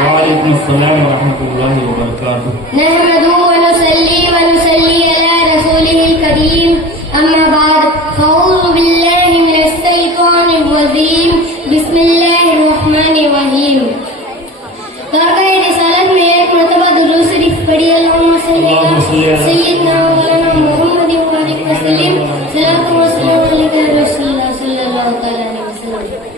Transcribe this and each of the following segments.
वालेकुम अस्सलाम व रहमतुल्लाहि व बरकातुहू। नहमदुहु व नुसल्ली अला रसूलिहिल करीम, अम्मा बाद, फ़अऊज़ु बिल्लाहि मिनश शैतानिर रजीम, बिस्मिल्लाहिर रहमानिर रहीम। कारग़ाह रिसालत में एक मरतबा दुरूद शरीफ पढ़ी। अल्लाहुम्मा सल्ली अला सय्यिदना व मौलाना मुहम्मदिन व आलिहि वसल्लम। सलातु व सलामु अलैका या रसूलल्लाह सल्लल्लाहु अलैहि वसल्लम।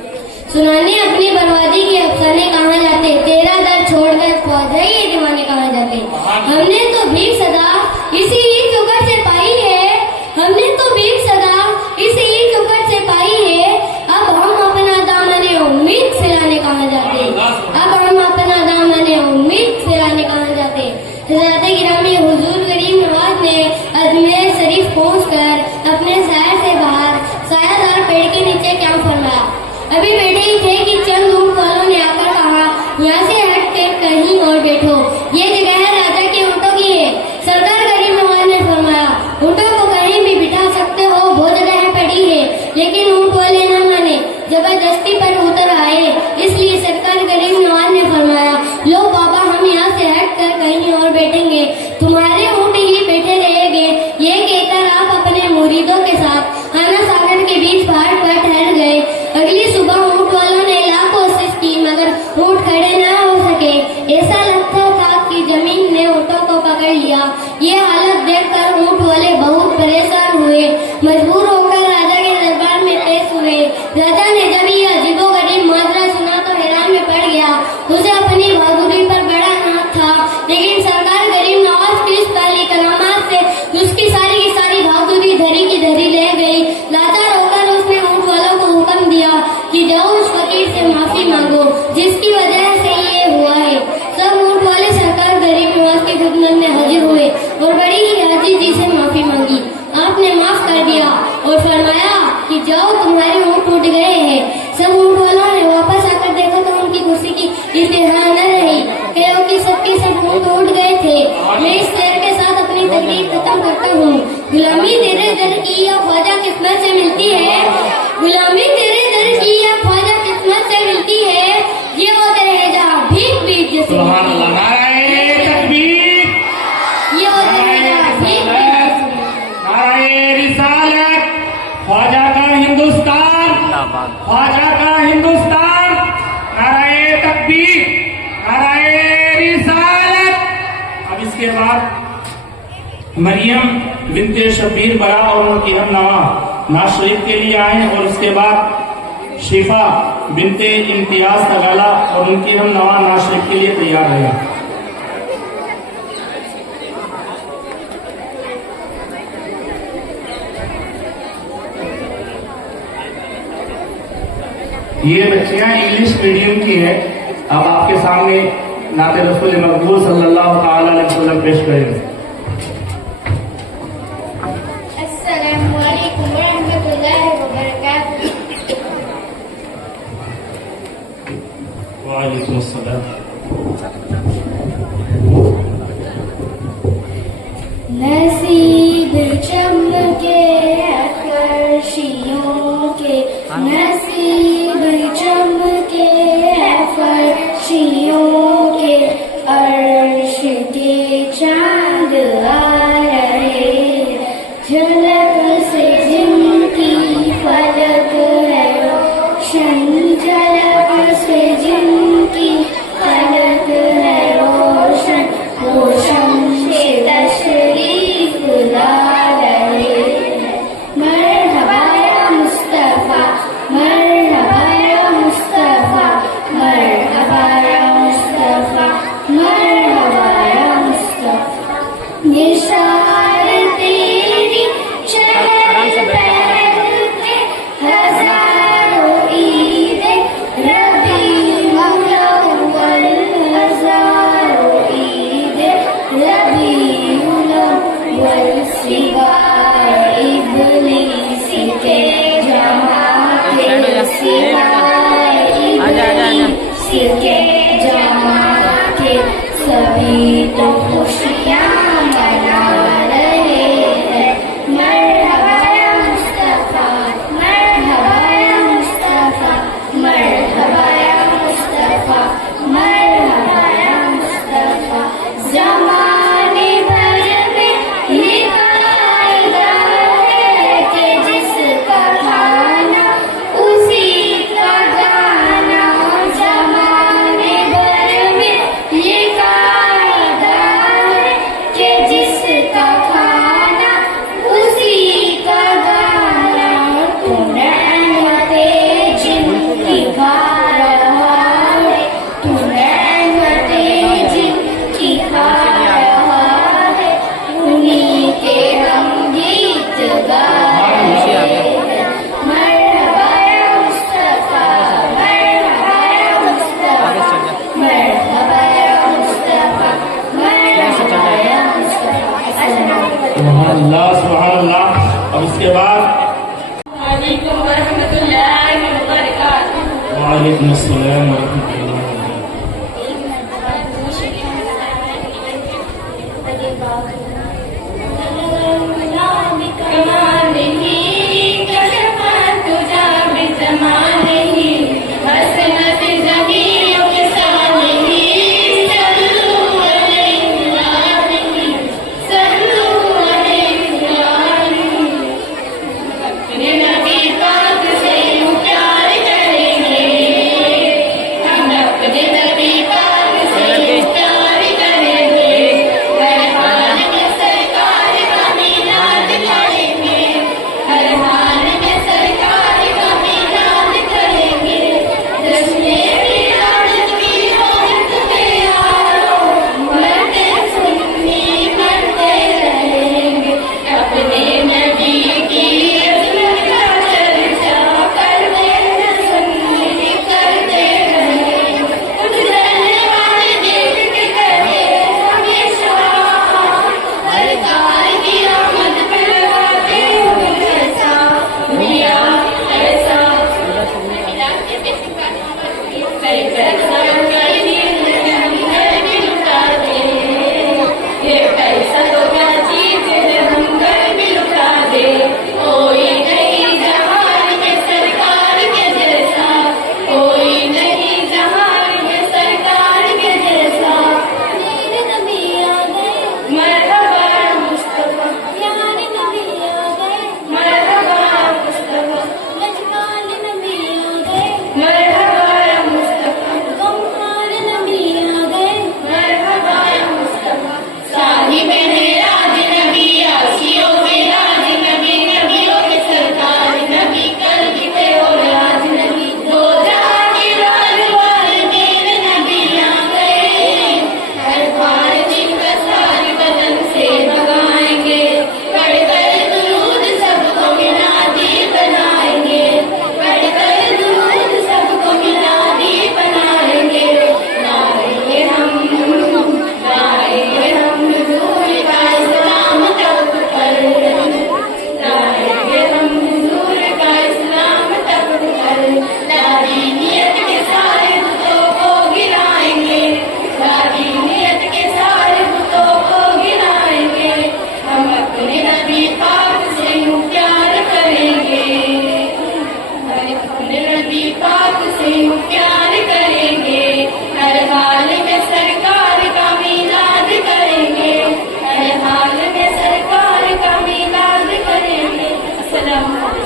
सुनाने अपनी बर्बादी के अफसाने कहाँ जाते, तेरा दर छोड़कर पौधे ही दीवाने कहाँ जाते। हमने तो भीख सदा इसी चुकर से पाई है, हमने तो भीख सदा इसी चुकर से पाई है। अब हम अपना दामने उम्मीद फिराने कहाँ जाते, अब हम अपना दामने उम्मीद फिराने कहाँ जाते। हज़रत गिरामी हुजूर गरीब नवाज ने अजमेर शरीफ पहुंचकर अपने शहर से बाहर सायादार पेड़ के नीचे क्या फरमाया। अभी बैठे ही थे कि चंद ऊंट वालों ने आकर कहा, यहाँ से हट कर कहीं और बैठो, ये जगह है राजा के ऊँटों की है। सरदार गरीब नवाज ने फरमाया, ऊँटों को कहीं भी बिठा सकते हो, वो जगह पड़ी है। लेकिन ऊँट वाले न माने, जबरदस्ती पर उतर आए। इसलिए सरदार गरीब नवाज ने फरमाया, लो बाबा, हम यहाँ से हट कर कहीं और बैठेंगे, तुम्हारे ऊँट ही बैठे रहेंगे। ये कहकर आप अपने मुरीदों के साथ खाना सागर के बीच पहाड़ पर ठहर गए। अगली सुबह ऊँट वालों ने लाखों कोशिश की, मगर ऊँट खड़े न हो सके। ऐसा लगता था कि जमीन ने ऊँटों को पकड़ लिया। ये हालत देखकर ऊँट वाले बहुत परेशान हुए, मजबूर होकर राजा के दरबार में पेश हुए। राजा ने जब यह अजीबोगरीब माजरा सुना तो हैरान में पड़ गया। उसे अपनी बहादुरी पर बड़ा नाज था, लेकिन सरकार गरीब नवाज की इस पहली करामात से उसकी सारी की सारी बहादुरी धरी की धरी रह गई। लाचार होकर उसने ऊँट वालों को हुक्म दिया कि जाओ उस फकीर से माफी मांगो जिसकी वजह से ये हुआ है। सब ऊँट वाले सरकार गरीब नवाज की खिदमत में हाजिर हुए और बड़ी ही आजीजी से माफी मांगी। आपने माफ कर दिया और फरमाया कि जाओ, तुम्हारे ऊँट टूट गए हैं। सब ऊँट वालों ने वापस आकर देखा तो उनकी खुशी की इंतहा न रही, क्योंकि सबके सब ऊँट उठ गए थे। मैं इस शेर के साथ अपनी तकरीर खत्म करता हूँ। गुलामी तेरे दर की या ख्वाजा किस्मत से मिलती है, गुलामी तेरे दर की या ख्वाजा किस्मत से मिलती है। ये होते रहे जहाँ भीख भीख जैसे सुभान अल्लाह, नाराए तकबीर, ये होते रहे जहाँ भीख भीख जैसे। नाराए रिसालत, ख्वाजा का हिंदुस्तान, ख्वाजा का हिंदुस्तान, नाराए तकबीर, नाराए रिसालत। अब इसके बाद मरियम बिनते शबीर बरा और उनकी हमनवा नाज शरीफ के लिए आए और उसके बाद शिफा बिनते इम्तियाज तगाला और उनकी हमनवा नाज शरीफ के लिए तैयार रहे। ये बच्चियां इंग्लिश मीडियम की हैं। अब आपके सामने नाते रसूल मकबूल सल्लल्लाहु ताला अलैहि वसल्लम पेश करेंगे। अस्सलामु अलैकुम व रहमतुल्लाहि व बरकातुहू। वालेकुम अस्सलाम। नसीब चमके फर्शियों के, नसीब चमके फर्शियों के, अर्श के चांद आ रहे, झलक से जिनकी फलक है रोशन, झलक से जिनकी फलक है रोशन, वो शम्शे तशरीफ ला रहे हैं। मरहबा या मुस्तफा, मरहबा वालेकुम अस्सलाम व रहमतुल्लाहि व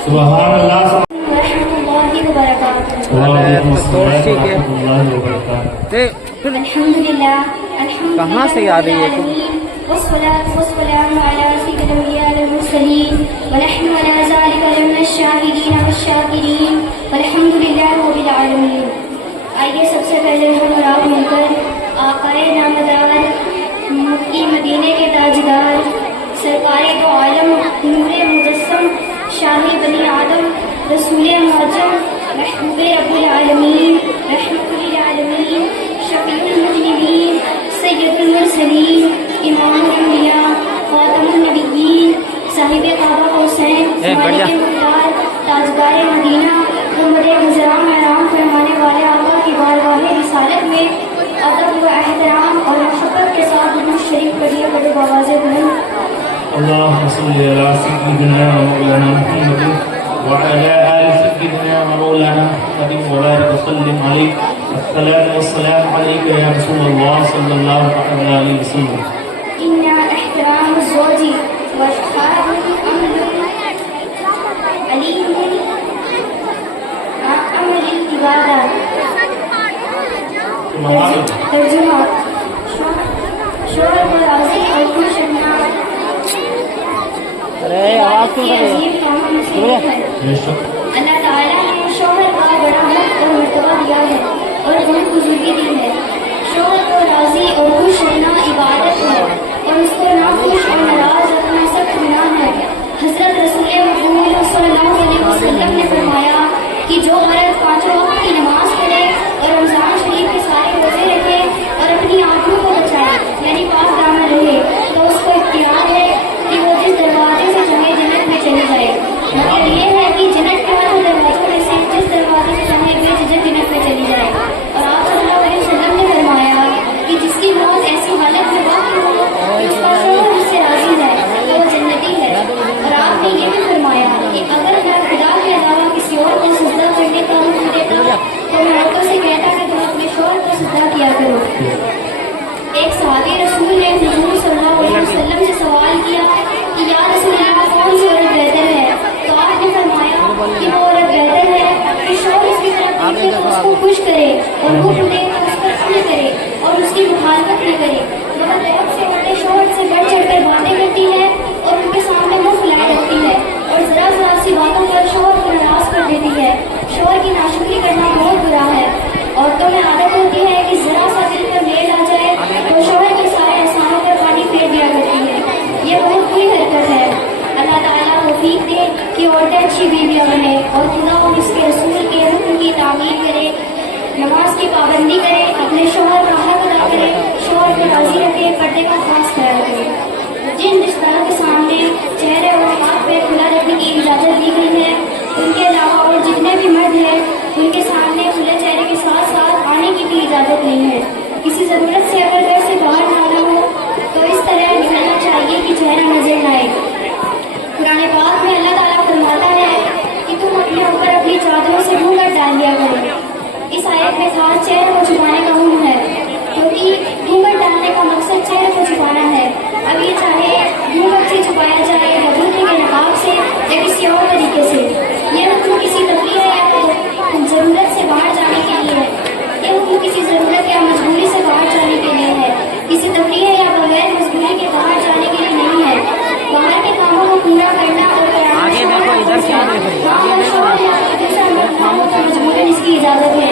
सुभानअल्लाह रहमतुल्लाहि व बरकातुहू। वालेकुम अस्सलाम व रहमतुल्लाहि व बरकातुहू। अल्हम्दुलिल्लाह कहाँ से आ रही है तुम? वस्सलातु वस्सलामु अला सय्यिदिल अंबिया वल मुरसलीन व नहनु अला ज़ालिका लमिनश शाहिदीन वश्शाकिरीन वल्हम्दुलिल्लाहि रब्बिल आलमीन। आइए सबसे पहले हम और आप मिलकर आकाए नामदार मुफ्ती मदीने के ताजदार सरकारे दो आलम नूरे मुजस्सम शाही बनी आदम रसूले मुअज्जम महबूबे रब्बिल आलमीन रहमतुल लिल आलमीन शफीउल मुज़निबीन सय्यदुल मुरसलीन इमामुल अंबिया खातमुन नबिय्यीन साहिबे काबा हुसैन मालिक मुख्तार ताजदार मदीना उम्मत गुज़रान महराम फरमाने वाले आका की बारगाह रिसालत में अदब व एहतराम और मोहब्बत के साथ दुरूद शरीफ पढ़िए बड़े आवाज़े बुलंद। अल्लाहुम्मा सल्लि अला सय्यिदिना व मौलाना मुहम्मद व अला आलि सय्यिदिना व मौलाना मुहम्मद व बारिक व सल्लिम अलैहि। अस्सलातु वस्सलामु अलैका या रसूलल्लाह सल्लल्लाहु अलैहि वसल्लम। इन्ना एहतराम ज़ौजी व ख़ातमुल अलीमुल अमलिल इबादत। तर्जुमा शोहर को राज़ी और खुश रहना। अरे आवाज क्यों कर रही है? अल्लाह ताला ने शोहर का बड़ा हक और मर्तबा दिया है और बहुत बुजुर्गी दी है। शोहर को राज़ी और खुश रहना इबादत है और उसको नाखुश और नाराज रखना सख्त गुनाह है। हज़रत रसूल मुहम्मद सल्लल्लाहु अलैहि वसल्लम ने फरमाया कि जो औरत पांचों वक्त की नमाज पढ़े और रमज़ान शरीफ के सारे रोजे रखे और अपनी आंखों को बचाए यानी पाक दामन रहे तो उसको इख्तियार है कि वो जिस दरवाजे से चाहे जन्नत में चले जाए। मतलब ये है कि जन्नत के हर दरवाजों में से जिस दरवाजे से चाहे बेझिझक जन्नत में चले किया करो। एक सहाबी रसूल ने हुजूर सल्लल्लाहु अलैहि वसल्लम से सवाल किया कि या रसूल अल्लाह, कौन सी औरत बेहतर है? तो आपने फरमाया कि वो औरत बेहतर है कि शौहर उसकी तरफ देखे तो उसको खुश करे और वो खुदे तो उस पर अमल करे और उसकी मुखालफत न करे। मगर बहुत से औरतें शौहर से बढ़ चढ़ कर बातें करती है और उनके सामने मुंह फुलाए रखती है और जरा जरा सी बातों पर शौहर को नाराज कर देती है। शौहर की नाशुक्री करना बहुत बुरा है। औरतों में आदत होती है कि जरा सा दिल पर मेल आ जाए तो शौहर के सारे एहसानों पर पानी फेर दिया करती है। ये बहुत बुरी हरकत है। अल्लाह ताला तौफीक दे कि औरतें अच्छी बीवियां बने और खुदा और उसके रसूल के हुक्म की तामीर करे, नमाज की पाबंदी करे, अपने शौहर का हक अदा करे, शौहर को राजी रखे, पर्दे का खास ख्याल करे। जिन रिश्तेदारों के सामने चेहरे और हाथ पैर खुला रखने की इजाजत दी गई है, उनके अलावा और जितने भी मर्द हैं उनके सामने खुले चेहरे के साथ साथ आने की भी इजाजत नहीं है। किसी जरूरत से अगर घर से बाहर निकलना हो तो इस तरह निकलना चाहिए कि चेहरा नजर न आए। कुरान पाक में अल्लाह ताला फरमाता है कि तुम अपने ऊपर अपनी चादरों से घूंघट डाल दिया करो। इस आयत में खास चेहरे को छुपाने का हुक्म है, क्योंकि घूंघट डालने का मकसद चेहरे को छुपाना है। अब ये चाहे घूंघट से छुपाया जाए या दूसरे के नकाब से या किसी और तरीके से, ये हुक्म किसी तकलीफ या जरूरत से बाहर जाने के लिए है। ये हुक्म किसी जरूरत या मजबूरी से बाहर जाने के लिए है, किसी तकलीफ या बगैर मजबूरी के बाहर जाने के लिए नहीं है। बाहर के कामों को पूरा करना और मजबूरन इसकी इजाजत है।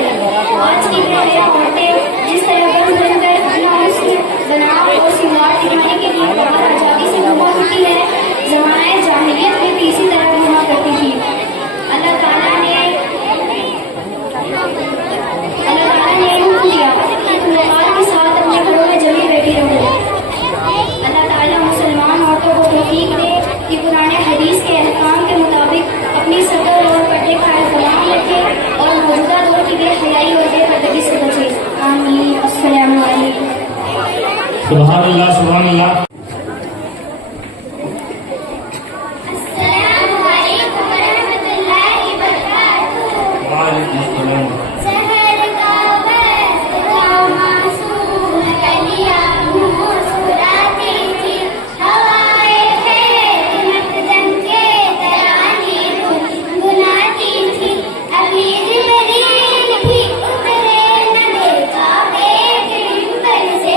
आज की औरतें जिस तरह बनकर अपना हुस्न बनाव और सिंगार दिखाने के लिए बाहर आजादी से घुमा करती है, ज़माने जाहिलियत में भी इसी तरह घुमा करती थी। अल्लाह ताला ने हुक्म दिया कि तुम औरत के साथ अपने घरों में जमी बैठी रहो। अल्लाह ताला मुसलमान औरतों को तौफीक दे कि कुरान हदीस के अहकाम के मुताबिक अपनी सदर और पर्दे का एहतराम रखें और मौजूदा दौर की बेहयाई और बेपर्दगी से बचे। आमीन। अस्सलामु अलैकुम। सुभान अल्लाह, सुभान अल्लाह। अस्सलामु अलैकुम व रहमतुल्लाहि व बरकातुहू। वालेकुम अस्सलाम। शहर का बस मासूम कलियां मुस्कुराती थी, हवाएं खेत मकदम के तराने गुनगुनाती थी। अभी जिब्रील भी उतरे न देखा एक मिंबर से,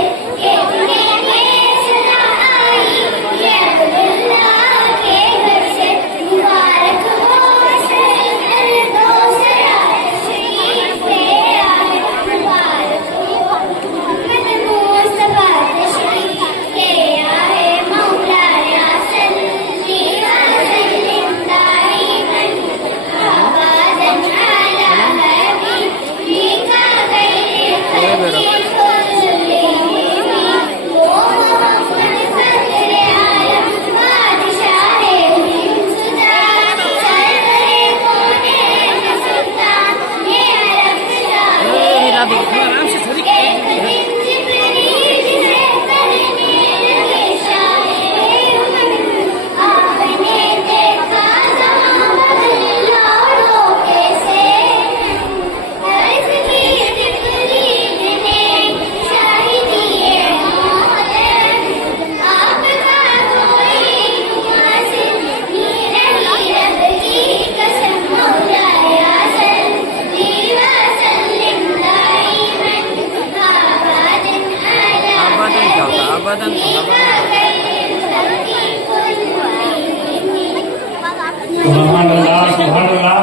एक ने सदा आई ये अब्दुल्ला के घर से। मुबारक हो शहर दोसरा शरीफ पे आए, मुबारक हो मोहम्मद मुस्तफा तशरीफ ले आए। मौलाया सल्ली वसल्लिम दाइमन अबदन अला हबीबिका खैर खल्क़ि कुल्लिहिम। वो मोहम्मद फख्र आलम बादशाह हिंद सुजान, सरवरे कौनैन सुल्तान ये अरब शाह। एक दिन जिब्रील से करने लगे शायर आपने देखा जहां बदलावों कैसे। अर्ज़ की जिब्रील ने शाही दिए मोहलत, आपका कोई मुआसिर नहीं रब की कसम। मौलाया सल्ली वसल्लिम दाइमन अबदन अला हबीबिका खैर खल्क़ि कुल्लिहिम। सुभान अल्लाह, सुभान अल्लाह।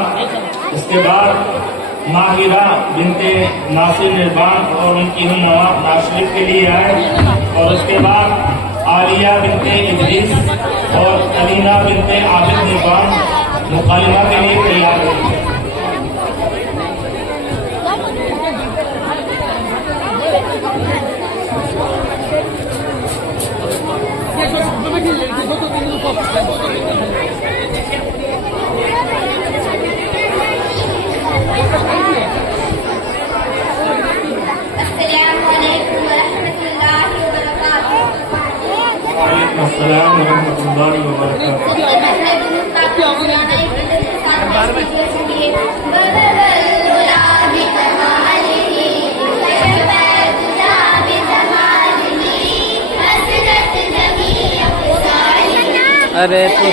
इसके बाद माहिरा बिनते नासिर निर्बान और उनकी हमनवा नाशरिफ के लिए आए, और उसके बाद आलिया बिनते इद्रीस और अलीना बिनते आबिद निर्बान मुकालिमा के लिए तैयार हैं। अस्सलामु अलैकुम व रहमतुल्लाहि व बरकातुहू। वालेकुम अस्सलाम व रहमतुल्लाहि व बरकातुहू। बदल गुलाबी कमाल ही अरे तो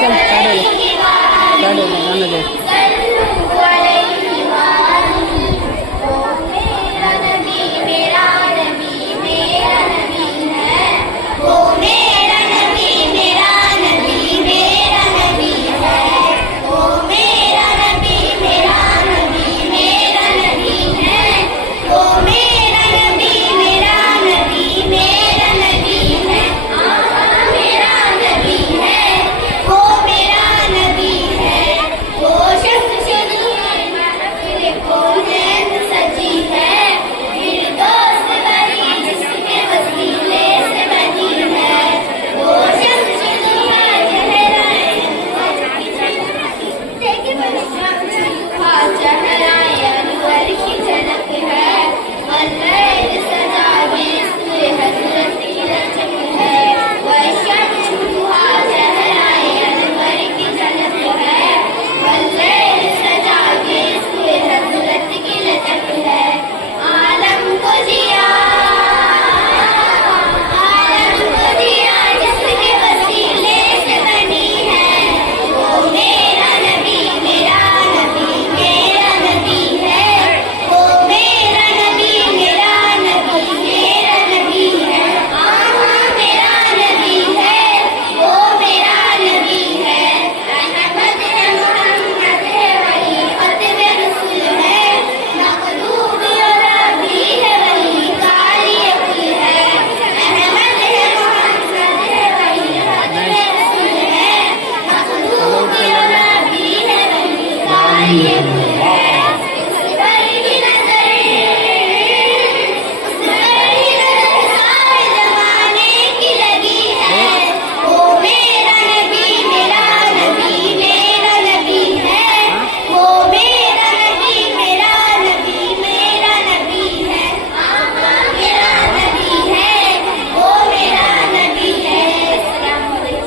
चल साइड हो जाने दे।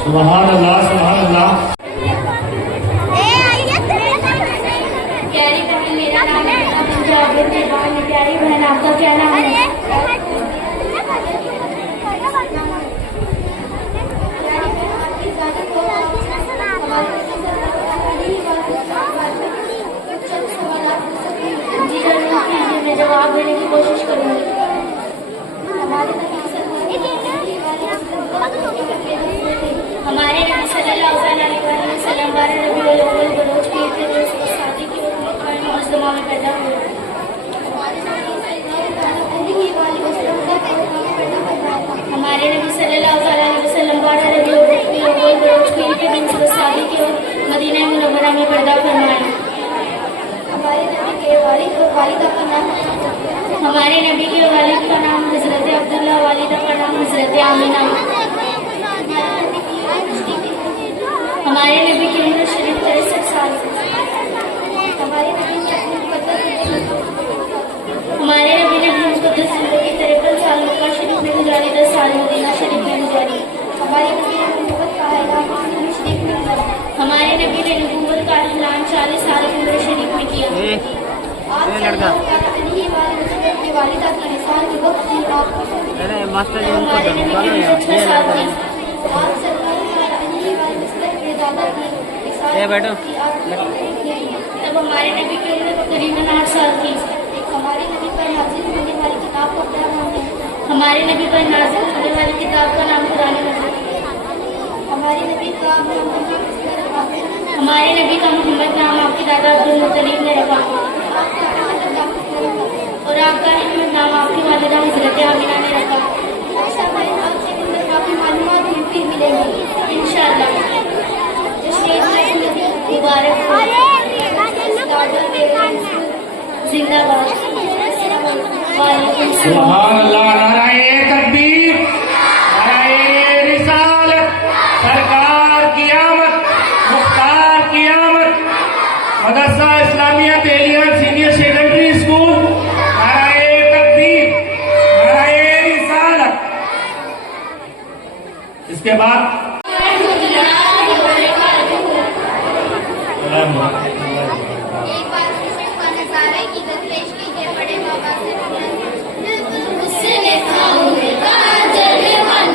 सुभान अल्लाह सुभान अल्लाह। प्यारी बहन, मेरा नाम है पंजाब में। प्यारी बहन, आपका क्या नाम है? मैं जवाब देने की कोशिश करूंगी। हमारे नबी सल्लल्लाहु अलैहि वसल्लम 12 रबीउल अव्वल को रोज की ईद के दिन शादी की मुसलमान में पैदा हुए। हमारे नबी सल्लल्लाहु अलैहि वसल्लम 12 रबीउल अव्वल को रोज की ईद के दिन शादी की मदीना मुनव्वरा में पैदा फरमाए। हमारे नबी के वालिद और वालिदा का नाम हमारे नबी के वालिद का नाम हजरत अब्दुल्ला, वालिदा का नाम हजरत आमिना। हमारे नबी की उम्र शरीफ 63 साल। हमारे नबी ने अपनी मुक़द्दस ज़िंदगी 53 साल मक्का शरीफ में गुजारी, 10 साल मदीना शरीफ में गुजारी। हमारे नबी ने नबूवत का ऐलान मदीना शरीफ में किया। हमारे नबी ने नबूवत का ऐलान 40 साल की उम्र शरीफ में किया। वालिदा की निसार के वक्त हमारे नबी की उम्र 6 साल थी। बैठो। तब हमारे नबी की उम्र तकरीबन 8 साल थी। हमारे नबी पर नाज़िल होने वाली किताब का क्या नाम है? हमारे नबी पर नाज़िल होने वाली किताब का नाम कुरान मजीद। हमारे नबी का मोहम्मद नाम आपके दादा अब्दुल मुत्तलिब ने रखा और आपका अहमद नाम आपकी वालिदा हज़रत आमिना ने रखा। काफी मालूमात मिलेंगी इंशाअल्लाह। मुबारक जिंदाबाद। सुभान अल्लाह। नाराए तकबीर, नाराए रिसालत, सरकार की आमद, मुख्तार की आमद। मदरसा इस्लामिया तेलिया सीनियर सेकेंडरी स्कूल, नाराए तकबीर, नाराए रिसालत। इसके बाद एक बार नजारे की दरपेश कीजिए बड़े बाबा से। उसने खाऊंगा जल मन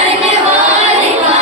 अनवार का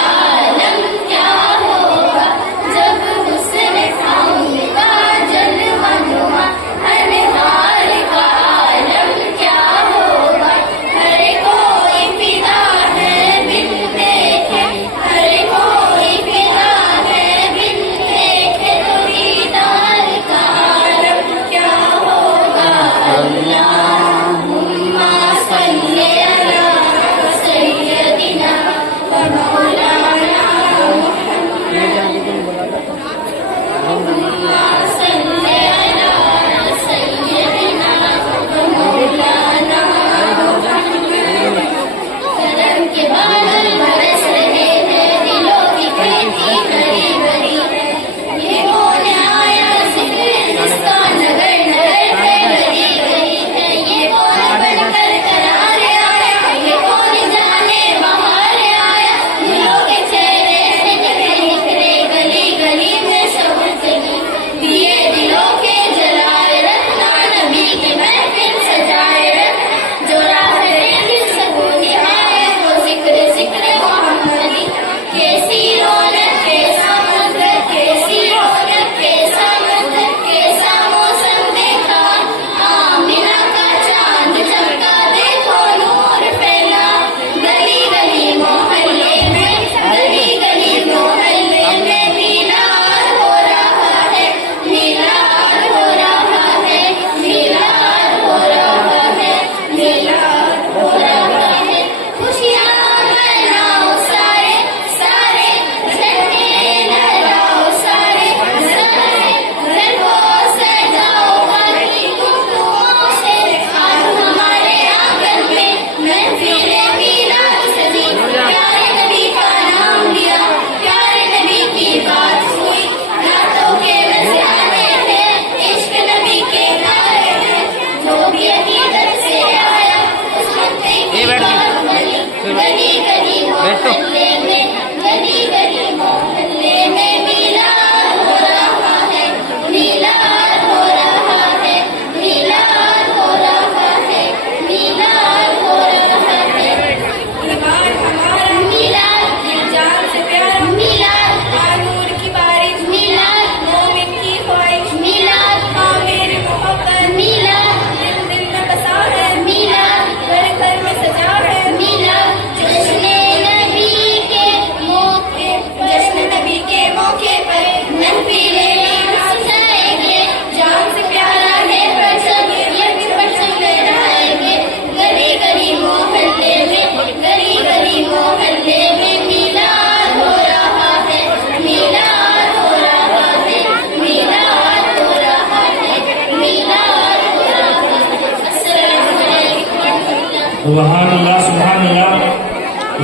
सुभान अल्लाह।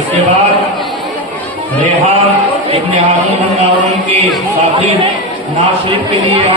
उसके बाद रेहान इब्ने हारून के साथी नाज शरीफ के लिए